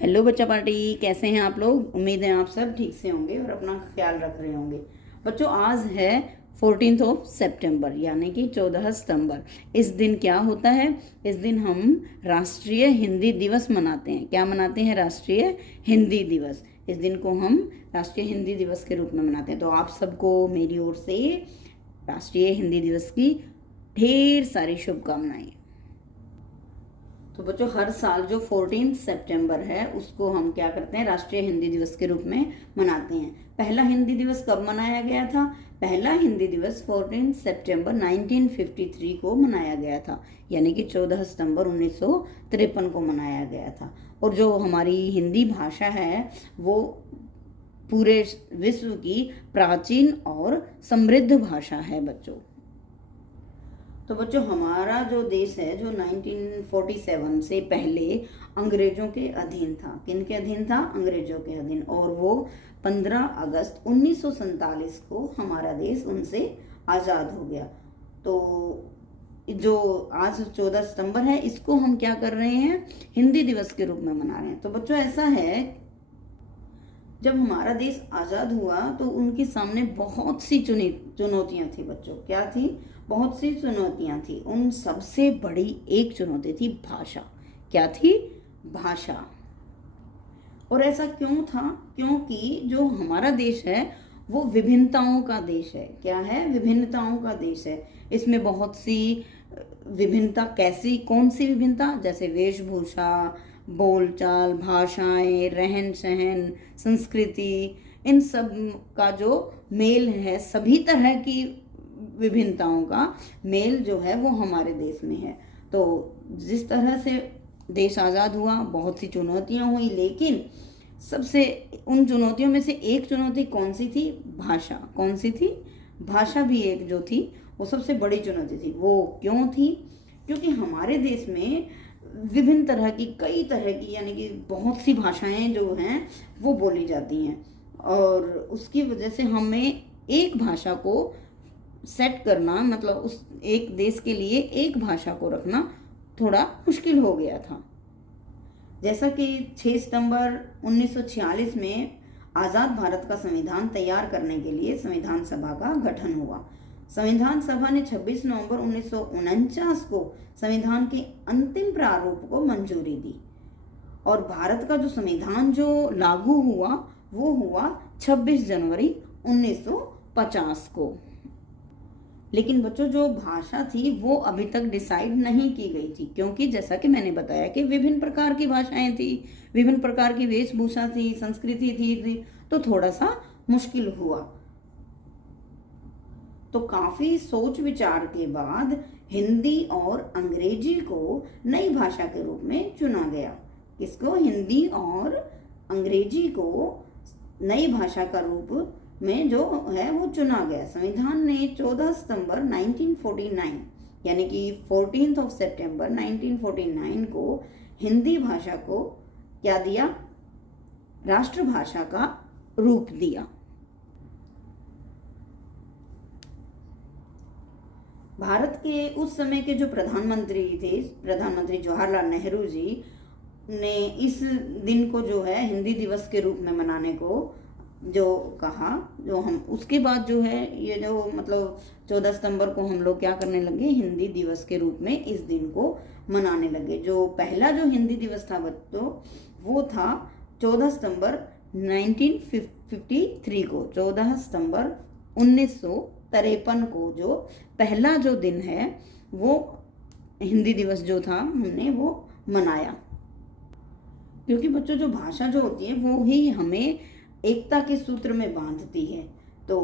Hello बच्चा party, कैसे हैं आप लोग। उम्मीद है आप सब ठीक से होंगे और अपना ख्याल रख रहे होंगे। बच्चों, आज है 14 सितंबर यानी कि 14 सितंबर। इस दिन क्या होता है? इस दिन हम राष्ट्रीय हिंदी दिवस मनाते हैं। क्या मनाते हैं? राष्ट्रीय हिंदी दिवस। इस दिन को हम राष्ट्रीय हिंदी दिवस के रूप में मनाते हैं। तो आप सबको मेरी ओर से राष्ट्रीय हिंदी दिवस की ढेर सारी शुभकामनाएं। तो बच्चों, हर साल जो 14 सितंबर है उसको हम क्या करते हैं? राष्ट्रीय हिंदी दिवस के रूप में मनाते हैं। पहला हिंदी दिवस कब मनाया गया था? पहला हिंदी दिवस 14 सितंबर 1953 को मनाया गया था, यानी कि 14 सितंबर 1953 को मनाया गया था। और जो हमारी हिंदी भाषा है वो पूरे विश्व की प्राचीन और समृद्ध भाषा है बच्चों। तो बच्चों, हमारा जो देश है जो 1947 से पहले अंग्रेजों के अधीन था। किन के अधीन था? अंग्रेजों के अधीन। और वो 15 अगस्त 1947 को हमारा देश उनसे आज़ाद हो गया। तो जो आज 14 सितंबर है इसको हम क्या कर रहे हैं? हिंदी दिवस के रूप में मना रहे हैं। तो बच्चों, ऐसा है, जब हमारा देश आज़ाद हुआ तो उनके सामने बहुत सी चुनौतियां थी बच्चों। क्या थी? बहुत सी चुनौतियां थी। उन सबसे बड़ी एक चुनौती थी भाषा। क्या थी? भाषा। और ऐसा क्यों था? क्योंकि जो हमारा देश है वो विभिन्नताओं का देश है। क्या है? विभिन्नताओं का देश है। इसमें बहुत सी विभिन्नता। कैसी? कौन सी विभिन्नता? जैसे वेशभूषा, बोलचाल, भाषाएं, रहन सहन, संस्कृति, इन सब का जो मेल है, सभी तरह की विभिन्नताओं का मेल जो है वो हमारे देश में है। तो जिस तरह से देश आज़ाद हुआ बहुत सी चुनौतियां हुई, लेकिन सबसे उन चुनौतियों में से एक चुनौती कौन सी थी? भाषा। कौन सी थी? भाषा भी एक जो थी वो सबसे बड़ी चुनौती थी। वो क्यों थी? क्योंकि हमारे देश में विभिन्न तरह की, कई तरह की, यानी कि बहुत सी भाषाएं जो हैं वो बोली जाती हैं। और उसकी वजह से हमें एक भाषा को सेट करना, मतलब उस एक देश के लिए एक भाषा को रखना थोड़ा मुश्किल हो गया था। जैसा कि 6 सितंबर 1946 में आज़ाद भारत का संविधान तैयार करने के लिए संविधान सभा का गठन हुआ। संविधान सभा ने 26 नवंबर 1949 को संविधान के अंतिम प्रारूप को मंजूरी दी। और भारत का जो संविधान जो लागू हुआ वो हुआ 26 जनवरी 1950 को। लेकिन बच्चों, जो भाषा थी वो अभी तक डिसाइड नहीं की गई थी, क्योंकि जैसा कि मैंने बताया कि विभिन्न प्रकार की भाषाएं थी, विभिन्न प्रकार की वेशभूषा थी, संस्कृति थी, तो थोड़ा सा मुश्किल हुआ। तो काफी सोच विचार के बाद हिंदी और अंग्रेजी को नई भाषा के रूप में चुना गया। किसको? हिंदी और अंग्रेजी को नई भाषा का रूप में जो है वो चुना गया। संविधान ने 14 सितंबर 1949 यानी कि 14 सितंबर 1949 को हिंदी भाषा को क्या दिया? राष्ट्रभाषा का रूप दिया। भारत के उस समय के जो प्रधानमंत्री थे, प्रधानमंत्री जवाहरलाल नेहरू जी ने इस दिन को जो है हिंदी दिवस के रूप में मनाने को जो कहा, जो हम उसके बाद जो है ये जो मतलब 14 सितंबर को हम लोग क्या करने लगे? हिंदी दिवस के रूप में इस दिन को मनाने लगे। जो पहला जो हिंदी दिवस था बच्चों वो था 14 सितंबर 1953 को। 14 सितंबर 1953 को जो पहला जो दिन है वो हिंदी दिवस जो था हमने वो मनाया। क्योंकि बच्चों, जो भाषा जो होती है वो ही हमें एकता के सूत्र में बांधती है। तो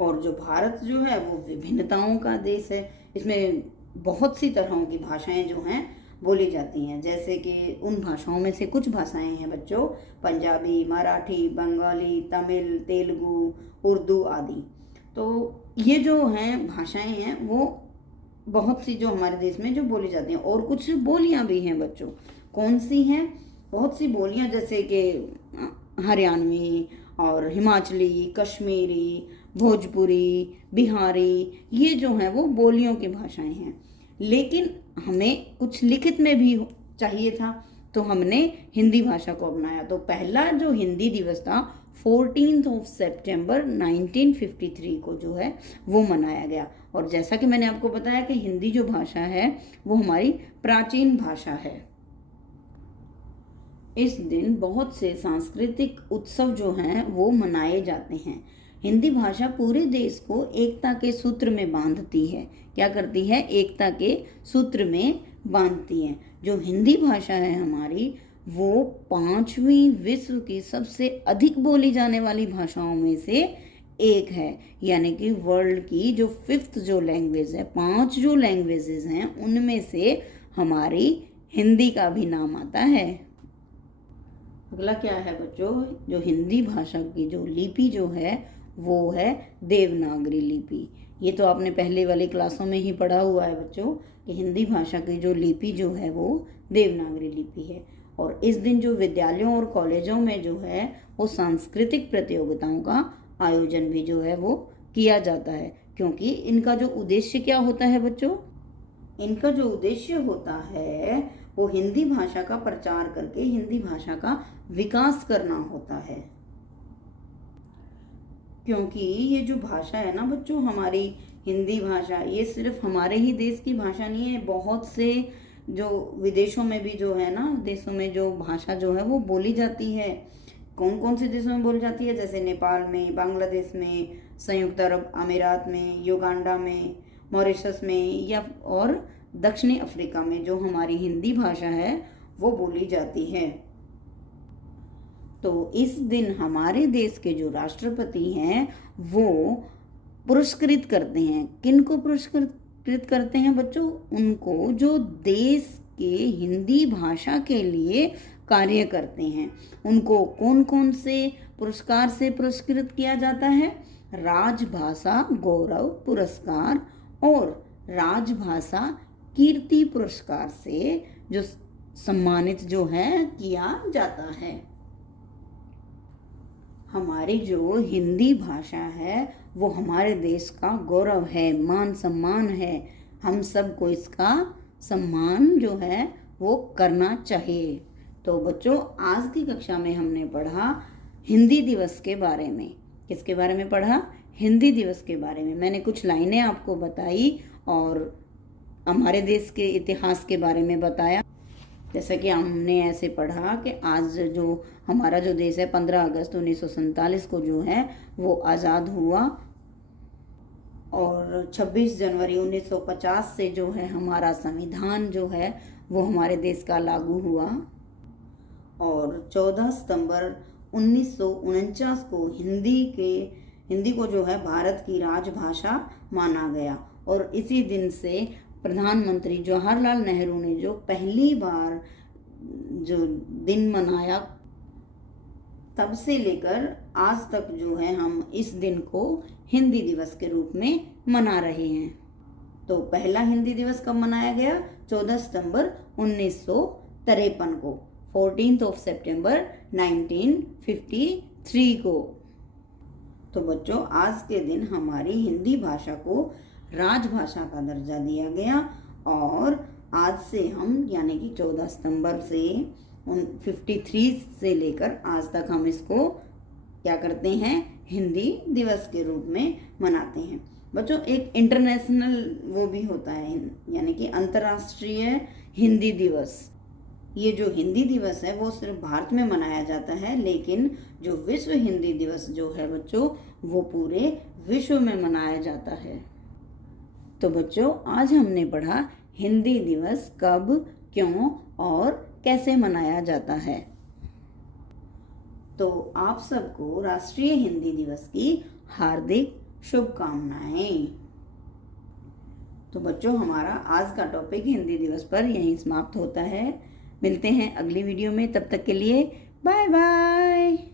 और जो भारत जो है वो विभिन्नताओं का देश है। इसमें बहुत सी तरहों की भाषाएं जो हैं बोली जाती हैं। जैसे कि उन भाषाओं में से कुछ भाषाएं हैं बच्चों, पंजाबी, मराठी, बंगाली, तमिल, तेलुगु, उर्दू आदि। तो ये जो हैं भाषाएं हैं वो बहुत सी जो हमारे देश में जो बोली जाती हैं। और कुछ बोलियां भी हैं बच्चों। कौन सी हैं? बहुत सी बोलियां, जैसे कि हरियाणवी और हिमाचली, कश्मीरी, भोजपुरी, बिहारी, ये जो हैं वो बोलियों की भाषाएं हैं। लेकिन हमें कुछ लिखित में भी चाहिए था। तो हमने हिंदी भाषा को अपनाया। तो पहला जो हिंदी दिवस था 14 सितंबर 1953 को जो है वो मनाया गया। और जैसा कि मैंने आपको बताया कि हिंदी जो भाषा है वो हमारी प्राचीन भाषा है। इस दिन बहुत से सांस्कृतिक उत्सव जो हैं वो मनाए जाते हैं। हिंदी भाषा पूरे देश को एकता के सूत्र में बांधती है। क्या करती है? एकता के सूत्र में बांधती है। जो हिंदी भाषा है हमारी वो 5वीं विश्व की सबसे अधिक बोली जाने वाली भाषाओं में से एक है। यानी कि वर्ल्ड की जो 5th जो लैंग्वेज है, 5 जो लैंग्वेजेस हैं उनमें से हमारी हिंदी का भी नाम आता है। अगला क्या है बच्चों? जो हिंदी भाषा की जो लिपि जो है वो है देवनागरी लिपि। ये तो आपने पहले वाली क्लासों में ही पढ़ा हुआ है बच्चों कि हिंदी भाषा की जो लिपि जो है वो देवनागरी लिपि है। और इस दिन जो विद्यालयों और कॉलेजों में जो है वो सांस्कृतिक प्रतियोगिताओं का आयोजन भी जो है वो किया जाता है। क्योंकि इनका जो उद्देश्य क्या होता है बच्चों? इनका जो उद्देश्य होता है वो हिंदी भाषा का प्रचार करके हिंदी भाषा का विकास करना होता है। क्योंकि ये जो भाषा है ना बच्चों, हमारी हिंदी भाषा, ये सिर्फ हमारे ही देश की भाषा नहीं है। बहुत से जो विदेशों में भी जो है ना, देशों में जो भाषा जो है वो बोली जाती है। कौन कौन से देशों में बोली जाती है? जैसे नेपाल में, बांग्लादेश में, संयुक्त अरब अमीरात में, युगांडा में, मॉरिशस में या और दक्षिणी अफ्रीका में जो हमारी हिंदी भाषा है वो बोली जाती है। तो इस दिन हमारे देश के जो राष्ट्रपति हैं वो पुरस्कृत करते हैं। किनको पुरस्कृत करते हैं बच्चों? उनको जो देश के हिंदी भाषा के लिए कार्य करते हैं। उनको कौन कौन से पुरस्कार से पुरस्कृत किया जाता है? राजभाषा गौरव पुरस्कार और राजभाषा कीर्ति पुरस्कार से जो सम्मानित जो है किया जाता है। हमारी जो हिंदी भाषा है वो हमारे देश का गौरव है, मान सम्मान है। हम सबको इसका सम्मान जो है वो करना चाहिए। तो बच्चों आज की कक्षा में हमने पढ़ा हिंदी दिवस के बारे में। किसके बारे में पढ़ा? हिंदी दिवस के बारे में। मैंने कुछ लाइनें आपको बताई और हमारे देश के इतिहास के बारे में बताया। जैसा कि हमने ऐसे पढ़ा कि आज जो हमारा जो देश है 15 अगस्त 1947 को जो है वो आज़ाद हुआ और 26 जनवरी 1950 से जो है हमारा संविधान जो है वो हमारे देश का लागू हुआ और 14 सितंबर 1949 को हिंदी को जो है भारत की राजभाषा माना गया। और इसी दिन से प्रधानमंत्री जवाहरलाल नेहरू ने जो पहली बार जो दिन मनाया, तब से लेकर आज तक जो है हम इस दिन को हिंदी दिवस के रूप में मना रहे हैं। तो पहला हिंदी दिवस कब मनाया गया? 14 सितंबर 1953 को, 14 सितंबर 1953 को। तो बच्चों आज के दिन हमारी हिंदी भाषा को राजभाषा का दर्जा दिया गया और आज से हम यानी कि 14 सितंबर से 53 से लेकर आज तक हम इसको क्या करते हैं? हिंदी दिवस के रूप में मनाते हैं। बच्चों एक इंटरनेशनल वो भी होता है यानी कि अंतर्राष्ट्रीय हिंदी दिवस। ये जो हिंदी दिवस है वो सिर्फ भारत में मनाया जाता है, लेकिन जो विश्व हिंदी दिवस जो है बच्चों वो पूरे विश्व में मनाया जाता है। तो बच्चों आज हमने पढ़ा हिंदी दिवस कब, क्यों और कैसे मनाया जाता है। तो आप सबको राष्ट्रीय हिंदी दिवस की हार्दिक शुभकामनाएं। तो बच्चों हमारा आज का टॉपिक हिंदी दिवस पर यहीं समाप्त होता है। मिलते हैं अगली वीडियो में, तब तक के लिए बाय बाय।